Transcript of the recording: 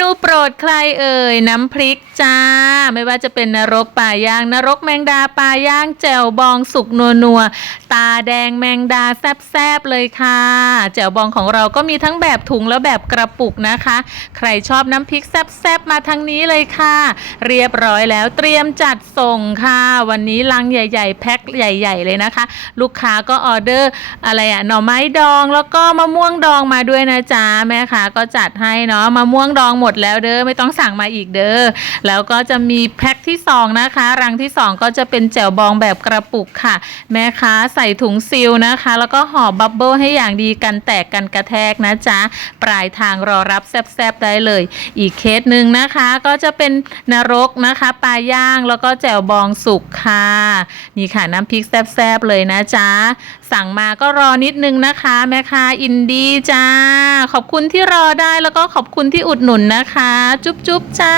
นูโปรดใครเอ่ยน้ำพริกจ้า ไม่ว่าจะเป็นนรกป่าย่างนรกแมงดาป่าย่างแจ่วบองสุกนัวนัวตาแดงแมงดาแซบๆเลยค่ะแจ่วบองของเราก็มีทั้งแบบถุงและแบบกระปุกนะคะ ใครชอบน้ำพริกแซบๆมาทางนี้เลยค่ะ เรียบร้อยแล้วเตรียมจัดส่งค่ะ วันนี้ลังใหญ่ๆแพ็คใหญ่ ๆ เลยนะคะ ลูกค้าก็ออเดอร์อะไรอะหน่อไม้ดองแล้วก็มะม่วงดองมาด้วยนะจ๊ะแม่ค้าก็จัดให้เนาะมะม่วงดองหมดแล้วเด้อไม่ต้องสั่งมาอีกเด้อแล้วก็จะมีแพ็คที่สองนะคะ รังที่สองก็จะเป็นแจ่วบองแบบกระปุกค่ะ แม่ค้าใส่ถุงซิลนะคะ แล้วก็ห่อบับเบิ้ลให้อย่างดีกันแตกกันกระแทกนะจ๊ะปลายทางรอรับแซบๆได้เลย อีกเคสหนึ่งนะคะก็จะเป็นนรกนะคะปลาย่างแล้วก็แจ่วบองสุกค่ะนี่ค่ะน้ำพริกแซบๆเลยนะจ๊ะสั่งมาก็รอนิดนึงนะคะ แม่ค้าอินดีจ้าขอบคุณที่รอได้แล้วก็ขอบคุณที่อุดหนุนนะคะ จุ๊บๆจ้า